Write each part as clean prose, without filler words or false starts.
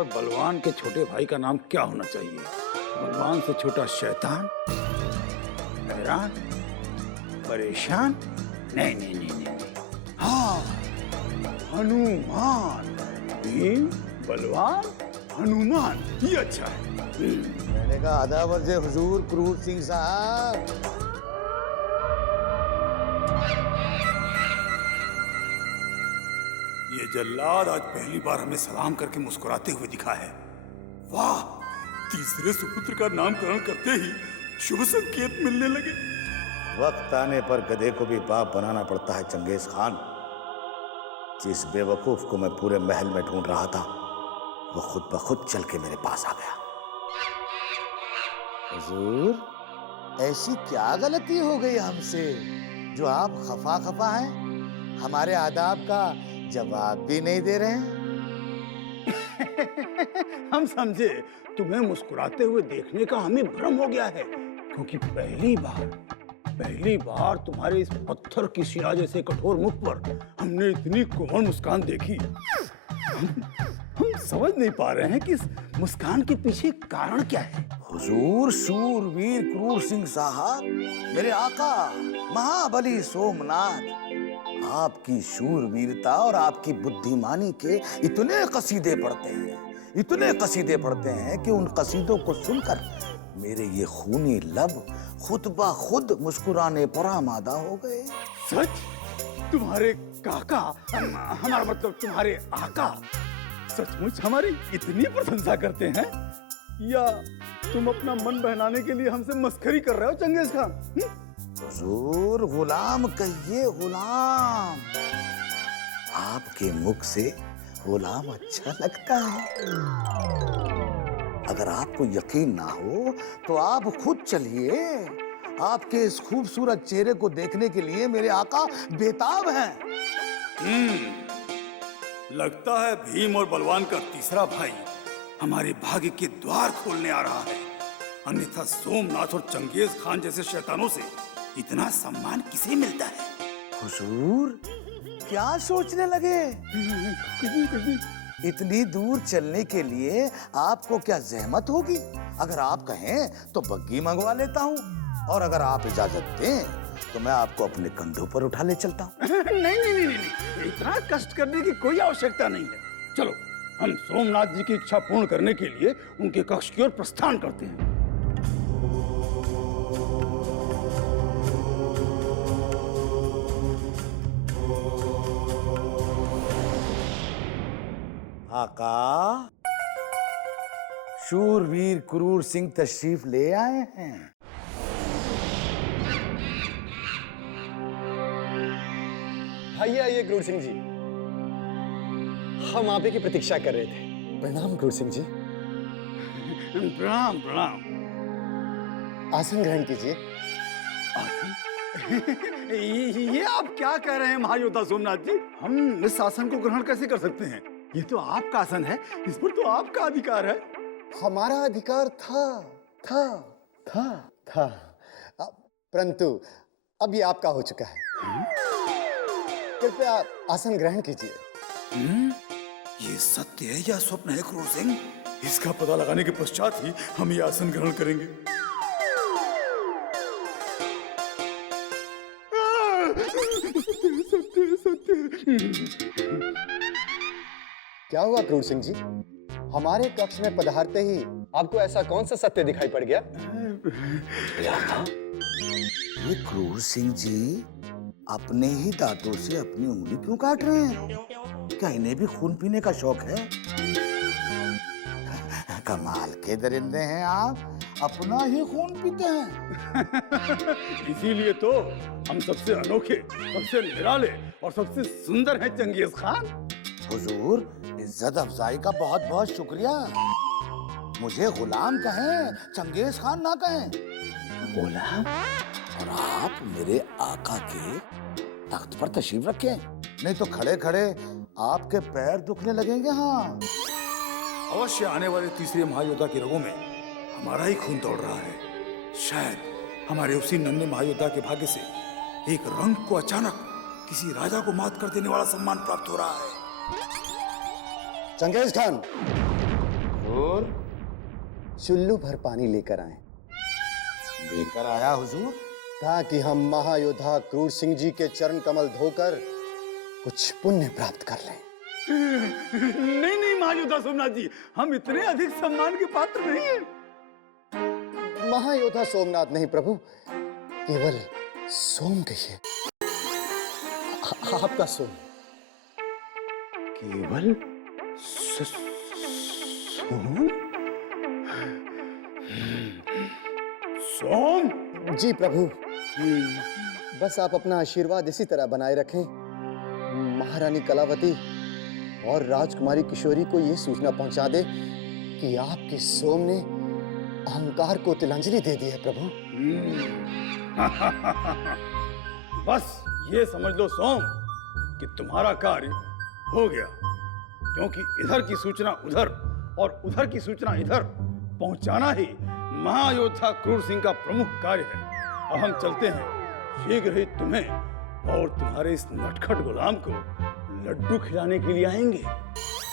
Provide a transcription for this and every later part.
और बलवान के छोटे भाई का नाम क्या होना चाहिए? बलवान से छोटा शैतान, हैरान, परेशान? नहीं नहीं नहीं नहीं, हाँ, हनुमान। भीम, बलवान, हनुमान, ये अच्छा है। मैंने कहा अदाब अर्ज़ हुजूर क्रूर सिंह साहब। ये जल्लाद आज पहली बार हमें सलाम करके मुस्कुराते हुए दिखा है। वाह, तीसरे सुपुत्र का नामकरण करते ही शुभ संकेत मिलने लगे। वक्त आने पर गधे को भी बाप बनाना पड़ता है चंगेज खान। जिस बेवकूफ को मैं पूरे महल में ढूंढ रहा था वो खुद ब खुद चल के मेरे पास आ गया। हुजूर, ऐसी क्या गलती हो गई हमसे जो आप खफा खफा हैं? हमारे आदाब का जवाब भी नहीं दे रहे हैं। हम समझे तुम्हें मुस्कुराते हुए देखने का हमें भ्रम हो गया है, क्योंकि पहली बार तुम्हारे इस पत्थर की शिला जैसे कठोर मुख पर हमने इतनी कोमल मुस्कान देखी। हम समझ नहीं पा रहे हैं कि इस मुस्कान के पीछे कारण क्या है। हुजूर शूरवीर क्रूर सिंह साहब, मेरे आका महाबली सोमनाथ, आपकी शूरवीरता और आपकी बुद्धिमानी के इतने कसीदे पढ़ते हैं कि उन कसीदों को सुनकर मेरे ये खूनी लब खुद ब खुद मुस्कुराने पर आमादा हो गए। सच? तुम्हारे काका, हमारा मतलब तुम्हारे आका सचमुच हमारी इतनी प्रशंसा करते हैं, या तुम अपना मन बहलाने के लिए हमसे मस्खरी कर रहे हो चंगेज खान? हुजूर, गुलाम कहिए गुलाम। आपके मुख से गुलाम अच्छा लगता है। अगर आपको यकीन ना हो तो आप खुद चलिए। आपके इस खूबसूरत चेहरे को देखने के लिए मेरे आका बेताब हैं। लगता है भीम और बलवान का तीसरा भाई हमारे भाग्य के द्वार खोलने आ रहा है, अन्यथा सोमनाथ और चंगेज खान जैसे शैतानों से इतना सम्मान किसे मिलता है? हुजूर, क्या सोचने लगे? इतनी दूर चलने के लिए आपको क्या जहमत होगी? अगर आप कहें तो बग्गी मंगवा लेता हूँ, और अगर आप इजाजत दें तो मैं आपको अपने कंधों पर उठा ले चलता हूँ। नहीं, इतना कष्ट करने की कोई आवश्यकता नहीं है। चलो, हम सोमनाथ जी की इच्छा पूर्ण करने के लिए उनके कक्ष की ओर प्रस्थान करते हैं। आका, शूरवीर क्रूर सिंह तशरीफ ले आए हैं। आइए क्रूर सिंह जी, हम आप ही की प्रतीक्षा कर रहे थे। प्रणाम क्रूर सिंह जी। प्रणाम प्रणाम। आसन ग्रहण कीजिए। आसन? ये आप क्या कह रहे हैं महायोद्धा सोमनाथ जी? हम इस आसन को ग्रहण कैसे कर सकते हैं? ये तो आपका आसन है, इस पर तो आपका अधिकार है। हमारा अधिकार था, परंतु अब ये आपका हो चुका है। कृपया आसन ग्रहण कीजिए। ये सत्य है या स्वप्न है क्रूर सिंह? इसका पता लगाने के पश्चात ही हम ये आसन ग्रहण करेंगे। सत्य। क्या हुआ क्रूर सिंह जी? हमारे कक्ष में पधारते ही आपको ऐसा कौन सा सत्य दिखाई पड़ गया? ये क्रूर सिंह जी अपने ही दांतों से अपनी उंगली क्यों काट रहे हैं? क्या इन्हें भी खून पीने का शौक है? कमाल के दरिंदे हैं आप, अपना ही खून पीते हैं। इसीलिए तो हम सबसे अनोखे, सबसे निराले और सबसे सुंदर हैं चंगेज खान। हुजूर, इज्जत अफजाई का बहुत बहुत शुक्रिया। मुझे गुलाम कहें, चंगेज खान ना कहें। गुलाम? और आप मेरे आका के तख्त पर तशरीफ रखें, नहीं तो खड़े खड़े आपके पैर दुखने लगेंगे। हाँ, अवश्य आने वाले तीसरे महायोद्धा की रगों में हमारा ही खून दौड़ रहा है। शायद हमारे उसी नन्हे महायोद्धा के भाग्य से एक रंग को अचानक किसी राजा को मात कर देने वाला सम्मान प्राप्त हो रहा है। चंगेज खान, हुजूर। चुल्लू भर पानी लेकर आए लेकर आया हुजूर। ताकि हम महायोद्धा क्रूर सिंह जी के चरण कमल धोकर कुछ पुण्य प्राप्त कर लें। नहीं नहीं महायोद्धा सोमनाथ जी, हम इतने अधिक सम्मान के पात्र नहीं हैं। महायोद्धा सोमनाथ नहीं प्रभु, केवल सोम कहिए। आपका सोम। केवल सोम? सोम? जी प्रभु, बस आप अपना आशीर्वाद इसी तरह बनाए रखें। महारानी कलावती और राजकुमारी किशोरी को यह सूचना पहुंचा दे कि आपके सोम ने अहंकार को तिलांजलि दे दी है प्रभु। बस ये समझ लो सोम कि तुम्हारा कार्य हो गया, क्योंकि इधर की सूचना उधर और उधर की सूचना इधर पहुंचाना ही महायोद्धा क्रूर सिंह का प्रमुख कार्य है। अब हम चलते हैं, शीघ्र ही तुम्हें और तुम्हारे इस नटखट गुलाम को लड्डू खिलाने के लिए आएंगे,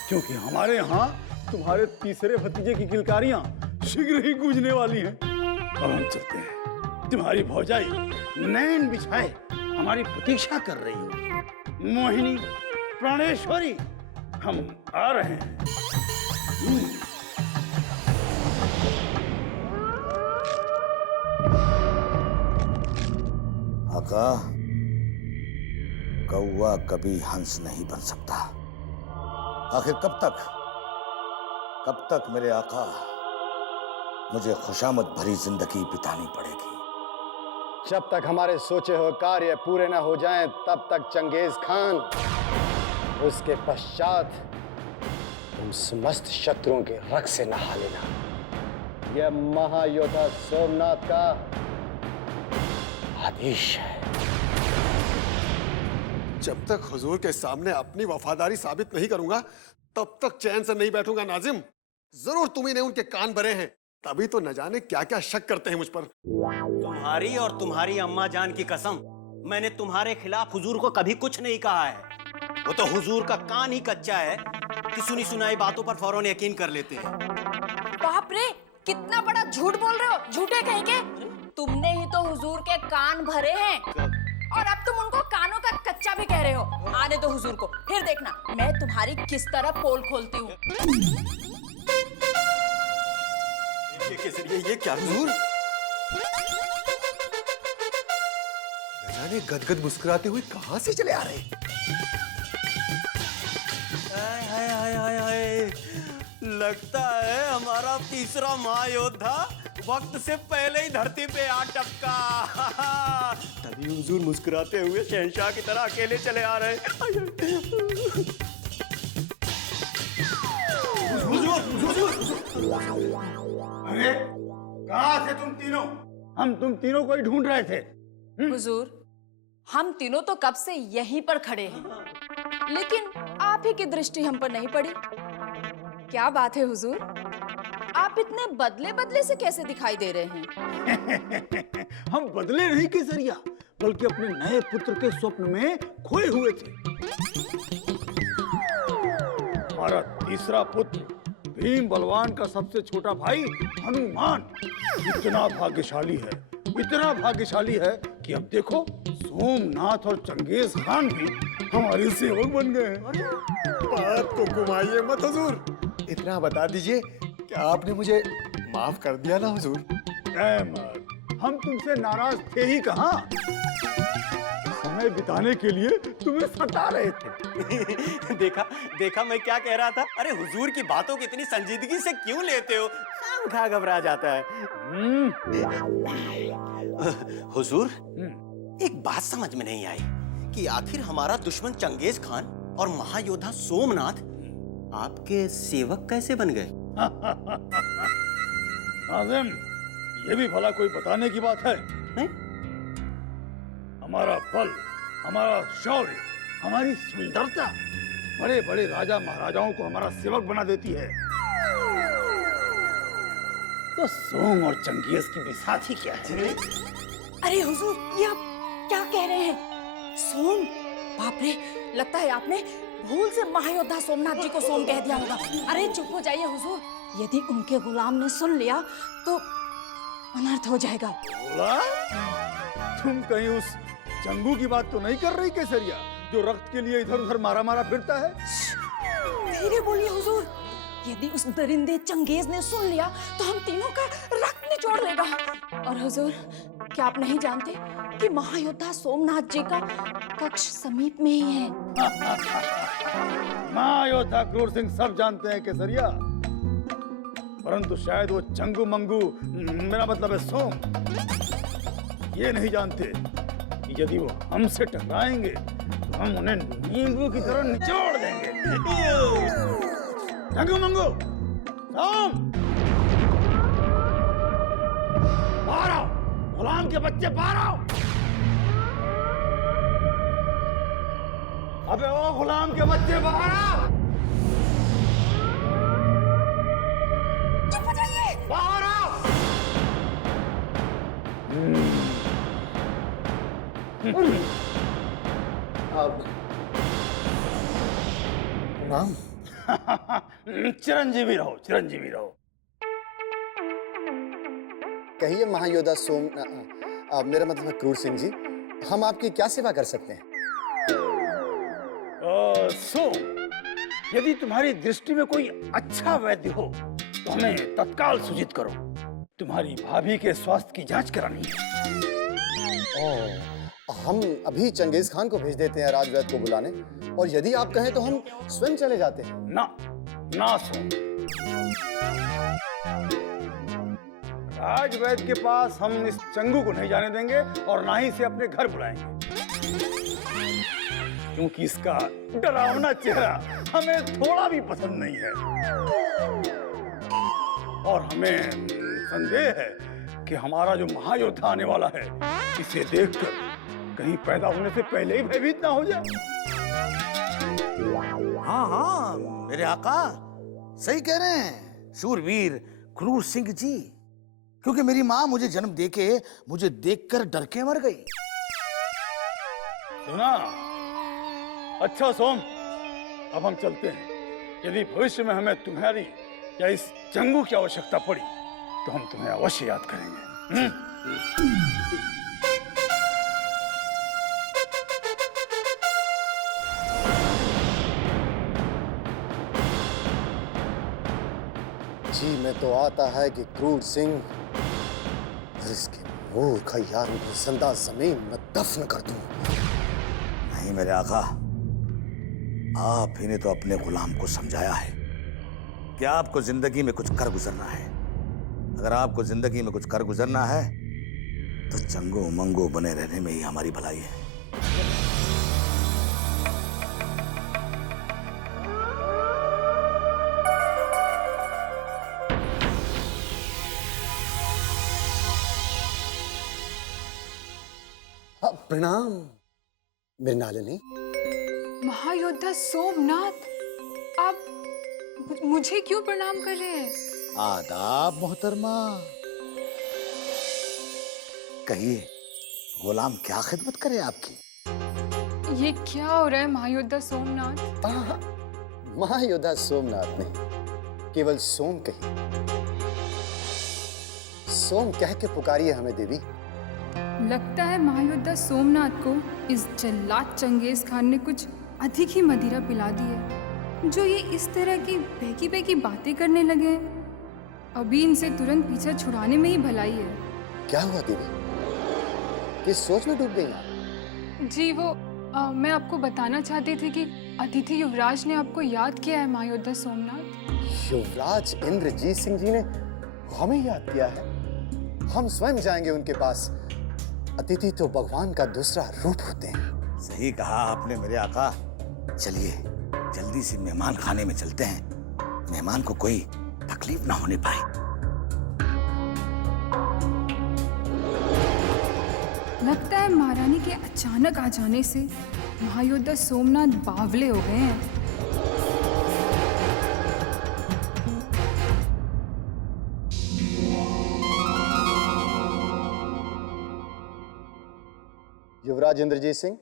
क्योंकि हमारे यहाँ तुम्हारे तीसरे भतीजे की किलकारियां शीघ्र ही गूंजने वाली हैं। अब हम चलते हैं, तुम्हारी भौजाई नैन बिछाए हमारी प्रतीक्षा कर रही हो। मोहिनी, प्राणेश्वरी, हम आ रहे हैं। आका, कौवा कभी हंस नहीं बन सकता। आखिर कब तक मेरे आका मुझे खुशामद भरी जिंदगी बितानी पड़ेगी? जब तक हमारे सोचे हुए कार्य पूरे ना हो जाएं, तब तक चंगेज खान, उसके पश्चात तुम समस्त शत्रुओं के रक्त से नहा लेना। यह महायोद्धा सोमनाथ का आदेश है। जब तक हुजूर के सामने अपनी वफादारी साबित नहीं करूंगा, तब तक चैन से नहीं बैठूंगा नाजिम। जरूर तुम्ही ने उनके कान भरे हैं, तभी तो न जाने क्या क्या शक करते हैं मुझ पर। तुम्हारी और तुम्हारी अम्मा जान की कसम, मैंने तुम्हारे खिलाफ हुजूर को कभी कुछ नहीं कहा है। वो तो हुजूर का कान ही कच्चा है कि सुनी सुनाई बातों पर फौरन यकीन कर लेते हैं। बाप रे, कितना बड़ा झूठ बोल रहे हो, झूठे कहीं के। तुमने ही तो हुजूर के कान भरे हैं और अब तुम उनको कानों का कच्चा भी कह रहे हो। आने दो हुजूर को, फिर देखना मैं तुम्हारी किस तरह पोल खोलती हूँ। ये क्या हुजूर? न जाने गदगद मुस्कुराते हुए कहां से चले आ रहे हैं। हाय हाय हाय हाय, लगता है हमारा तीसरा महायोद्धा वक्त से पहले ही धरती पे आ टपका। तभी हुजूर मुस्कुराते हुए शहंशाह की तरह अकेले चले आ रहे हैं। अरे कहाँ थे तुम तीनों? हम तुम तीनों को ही ढूंढ रहे थे। हुजूर, हम तीनों तो कब से यहीं पर खड़े हैं, लेकिन आप ही की दृष्टि हम पर नहीं पड़ी। क्या बात है हुजूर, आप इतने बदले बदले से कैसे दिखाई दे रहे हैं? हम बदले नहीं केसरिया, बल्कि अपने नए पुत्र के स्वप्न में खोए हुए थे। हमारा तीसरा पुत्र भीम बलवान का सबसे छोटा भाई हनुमान इतना भाग्यशाली है, इतना भाग्यशाली है कि अब देखो सोमनाथ और चंगेज खान भी हमारे सेवक बन गए हैं। बात को घुमाइए मत हुजूर, इतना बता दीजिए कि आपने मुझे माफ कर दिया ना हुजूर। अहमद, हम तुमसे नाराज थे ही कहाँ, समय बिताने के लिए तुम्हें सता रहे थे। देखा मैं क्या कह रहा था। अरे हुजूर की बातों की इतनी संजीदगी से क्यों लेते हो? खामखा घबरा जाता है। हुजूर, एक बात समझ में नहीं आई कि आखिर हमारा दुश्मन चंगेज खान और महायोद्धा सोमनाथ आपके सेवक कैसे बन गए? नाज़िम, ये भी भला कोई बताने की बात है? नहीं? हमारा बल, हमारा शौर्य, हमारी सुंदरता बड़े बड़े राजा महाराजाओं को हमारा सेवक बना देती है। तो सोम और चंगेज की बिसाथी क्या है? अरे हुजूर, ये आप क्या कह रहे हैं? सोम? बाप रे, लगता है आपने भूल से महायोद्धा सोमनाथ जी को सोम कह दिया होगा। अरे चुप हो जाइए हुजूर, यदि उनके गुलाम ने सुन लिया तो अनर्थ हो जाएगा। बोला? तुम कहीं उस चंगू की बात तो नहीं कर रही केसरिया, जो रक्त के लिए इधर उधर मारा मारा फिरता है? धीरे बोलिए हुजूर। यदि उस दरिंदे चंगेज ने सुन लिया तो हम तीनों का रक्त निचोड़ लेगा। और हुजूर, क्या आप नहीं जानते कि महायोद्धा सोमनाथ जी का कक्ष समीप में ही है? महायोद्धा क्रूर सिंह सब जानते हैं केसरिया, परंतु शायद वो चंगू मंगू, मेरा मतलब है सोम, ये नहीं जानते कि यदि वो हमसे टकराएंगे तो हम उन्हें नींबू की तरह निचोड़ देंगे। चंगू मंगू, सोम, बाहर आओ, गुलाम के बच्चे बाहर आओ। अबे ओ गुलाम के बच्चे बाहर आओ। चुप हो जाइए। बाहर आओ। अब नाम चिरंजीवी रहो, चिरंजीवी रहो। कहिए महायोद्धा सोम, मेरा मतलब है क्रूर सिंह जी, हम आपकी क्या सेवा कर सकते हैं? यदि तुम्हारी दृष्टि में कोई अच्छा वैद्य हो तो हमें तत्काल सूचित करो। तुम्हारी भाभी के स्वास्थ्य की जांच करानी है। हम अभी चंगेज खान को भेज देते हैं राजवैद्य को बुलाने, और यदि आप कहें तो हम स्वयं चले जाते हैं। ना ना सोम, राजवैद्य के पास हम इस चंगू को नहीं जाने देंगे और ना ही इसे अपने घर बुलाएंगे, क्योंकि इसका डरावना चेहरा हमें थोड़ा भी पसंद नहीं है। और हमें संदेह है कि हमारा जो महायोद्धा आने वाला है, इसे देखकर कहीं पैदा होने से पहले ही भयभीत ना हो जाए। हाँ हाँ मेरे आका सही कह रहे हैं शूरवीर क्रूर सिंह जी, क्योंकि मेरी माँ मुझे जन्म देके मुझे देखकर डर के मर गई। सुना? अच्छा सोम, अब हम चलते हैं। यदि भविष्य में हमें तुम्हारी या इस चंगू की आवश्यकता पड़ी तो हम तुम्हें अवश्य याद करेंगे। जी में तो आता है कि क्रूर सिंह और इसके मूर्ख यारों को जिंदा जमीन में दफन कर दूं। नहीं मेरे आका, आप ही ने तो अपने गुलाम को समझाया है कि आपको जिंदगी में कुछ कर गुजरना है। अगर आपको जिंदगी में कुछ कर गुजरना है तो चंगू मंगू बने रहने में ही हमारी भलाई है। प्रणाम मृणालिनी। महायोद्धा सोमनाथ, आप मुझे क्यों प्रणाम कर रहे हैं? आदाब मोहतरमा। कहिए गुलाम क्या खिदमत करे आपकी? ये क्या हो रहा है महायोद्धा सोमनाथ? महायोद्धा सोमनाथ नहीं, केवल सोम कही। सोम कह के पुकारिए हमें देवी। लगता है महायोद्धा सोमनाथ को इस जल्लाद चंगेज खान ने कुछ अधिक ही मदिरा पिला दी है, जो ये इस तरह की बहकी बहकी बातें करने लगे हैं। अभी इनसे तुरंत पीछा छुड़ाने में ही भलाई है। क्या हुआ देवी? किस सोच में डूब गई आप? जी वो मैं आपको बताना चाहती थी कि अतिथि युवराज ने आपको याद किया है महायोद्धा सोमनाथ। युवराज इंद्रजीत सिंह जी ने हमें याद किया है। हम स्वयं जाएंगे उनके पास। अतिथि तो भगवान का दूसरा रूप होते हैं। सही कहा आपने मेरे आका। चलिए जल्दी से मेहमान खाने में चलते हैं, मेहमान को कोई तकलीफ ना होने पाए। लगता है महारानी के अचानक आ जाने से महायोद्धा सोमनाथ बावले हो गए हैं। युवराज इंद्रजीत सिंह,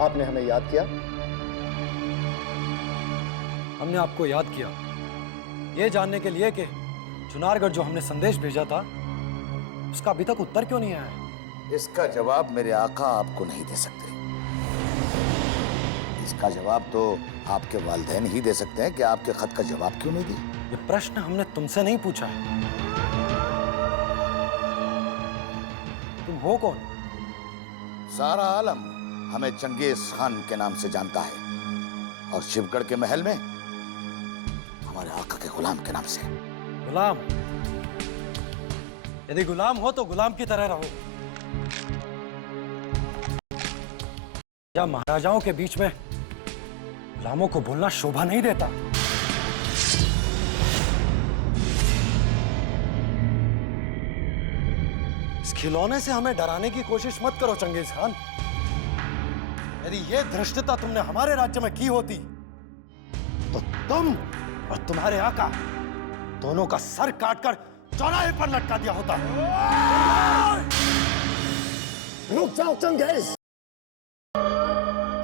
आपने हमें याद किया। हमने आपको याद किया, ये जानने के लिए कि चुनारगढ़ जो हमने संदेश भेजा था उसका अभी तक उत्तर क्यों नहीं आया है? इसका जवाब मेरे आका आपको नहीं दे सकते। इसका जवाब तो आपके वालिदैन ही दे सकते हैं कि आपके खत का जवाब क्यों नहीं दिया। ये प्रश्न हमने तुमसे नहीं पूछा है। तुम हो कौन? सारा आलम हमें चंगेज खान के नाम से जानता है और शिवगढ़ के महल में हमारे आका के गुलाम के नाम से। गुलाम? यदि गुलाम हो तो गुलाम की तरह रहो। या महाराजाओं के बीच में गुलामों को बोलना शोभा नहीं देता। इस खिलौने से हमें डराने की कोशिश मत करो चंगेज खान। यदि ये धृष्टता तुमने हमारे राज्य में की होती तो तुम और तुम्हारे आका दोनों का सर काटकर चौराहे पर लटका दिया होता। रुक जाओ चंगेज,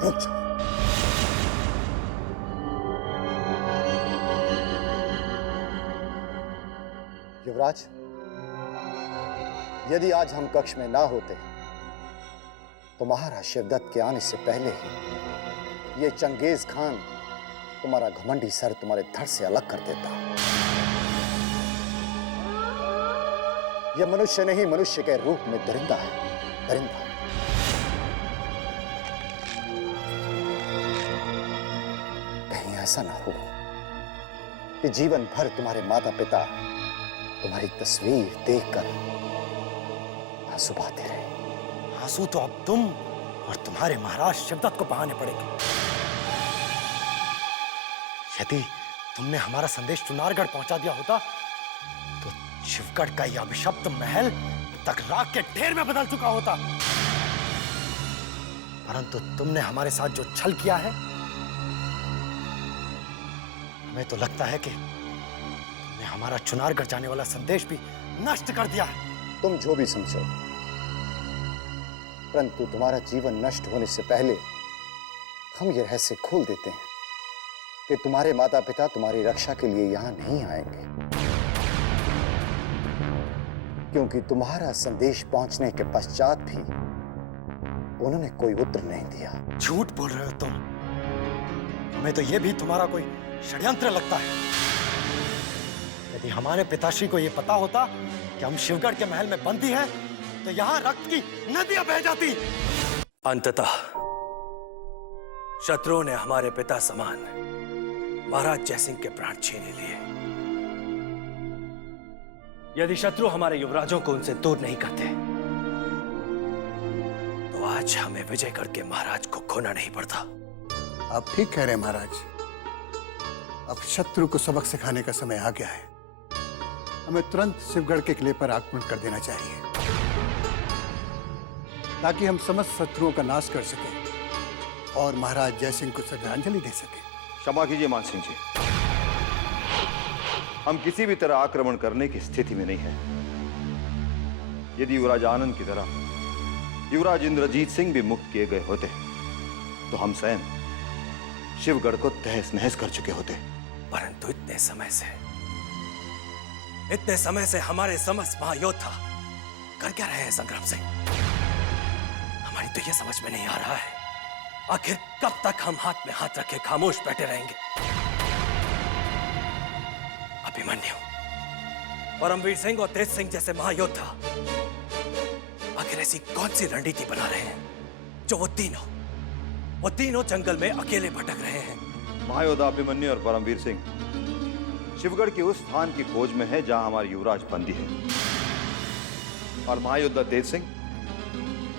रुक जाओ। युवराज, यदि आज हम कक्ष में ना होते तो महाराज शिवदत्त के आने से पहले ही ये चंगेज खान तुम्हारा घमंडी सर तुम्हारे धड़ से अलग कर देता। यह मनुष्य नहीं, मनुष्य के रूप में दरिंदा है, दरिंदा। कहीं ऐसा ना हो कि जीवन भर तुम्हारे माता पिता तुम्हारी तस्वीर देखकर आंसू बहाते रहे। आंसू तो अब तुम और तुम्हारे महाराज शिवदत्त को बहाने पड़ेंगे। यदि तुमने हमारा संदेश चुनारगढ़ पहुंचा दिया होता तो शिवगढ़ का यह अभिशप्त महल तक राख के ढेर में बदल चुका होता। परंतु तुमने हमारे साथ जो छल किया है, हमें तो लगता है कि तुमने हमारा चुनारगढ़ जाने वाला संदेश भी नष्ट कर दिया है। तुम जो भी समझो, परंतु तुम्हारा जीवन नष्ट होने से पहले हम ये रहस्य खोल देते हैं कि तुम्हारे माता पिता तुम्हारी रक्षा के लिए यहां नहीं आएंगे, क्योंकि तुम्हारा संदेश पहुंचने के पश्चात भी उन्होंने कोई उत्तर नहीं दिया। झूठ बोल रहे हो तुम। हमें तो यह भी तुम्हारा कोई षड्यंत्र लगता है। यदि हमारे पिताश्री को यह पता होता कि हम शिवगढ़ के महल में बंदी हैं, तो यहां रक्त की नदियां बह जाती। अंततः शत्रुओं ने हमारे पिता समान महाराज जयसिंह के प्राण छीन लिए। यदि शत्रु हमारे युवराजों को उनसे दूर नहीं करते तो आज हमें विजयगढ़ के महाराज को खोना नहीं पड़ता। आप ठीक कह रहे हैं महाराज। अब शत्रु को सबक सिखाने का समय आ गया है। हमें तुरंत शिवगढ़ के किले पर आक्रमण कर देना चाहिए ताकि हम समस्त शत्रुओं का नाश कर सकें और महाराज जयसिंह को श्रद्धांजलि दे सकें। क्षमा कीजिए मान सिंह जी, हम किसी भी तरह आक्रमण करने की स्थिति में नहीं है। यदि युवराज आनंद की तरह युवराज इंद्रजीत सिंह भी मुक्त किए गए होते तो हम स्वयं शिवगढ़ को तहस नहस कर चुके होते। परंतु इतने समय से हमारे समस्त महायोद्धा कर क्या रहे हैं संग्राम सिंह? हमारी तो यह समझ में नहीं आ रहा है, आखिर कब तक हम हाथ में हाथ रखे खामोश बैठे रहेंगे? अभिमन्यु, परमवीर सिंह और तेज सिंह जैसे महायोद्धा आखिर ऐसी कौन सी रणनीति बना रहे हैं जो वो तीनों जंगल में अकेले भटक रहे हैं? महायोद्धा अभिमन्यु और परमवीर सिंह शिवगढ़ के उस स्थान की खोज में है जहां हमारे युवराज बंदी है, और महायोद्धा तेज सिंह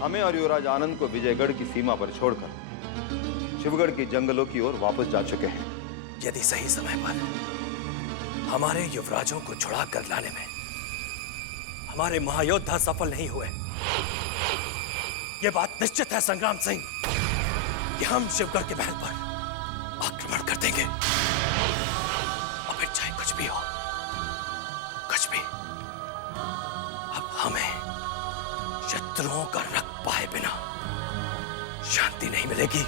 हमें और युवराज आनंद को विजयगढ़ की सीमा पर छोड़कर शिवगढ़ के जंगलों की ओर वापस जा चुके हैं। यदि सही समय पर हमारे युवराजों को छुड़ा कर लाने में हमारे महायोद्धा सफल नहीं हुए, यह बात निश्चित है संग्राम सिंह कि हम शिवगढ़ के महल पर आक्रमण कर देंगे। और फिर चाहे कुछ भी हो, कुछ भी, अब हमें शत्रुओं का रक्त पाए बिना शांति नहीं मिलेगी।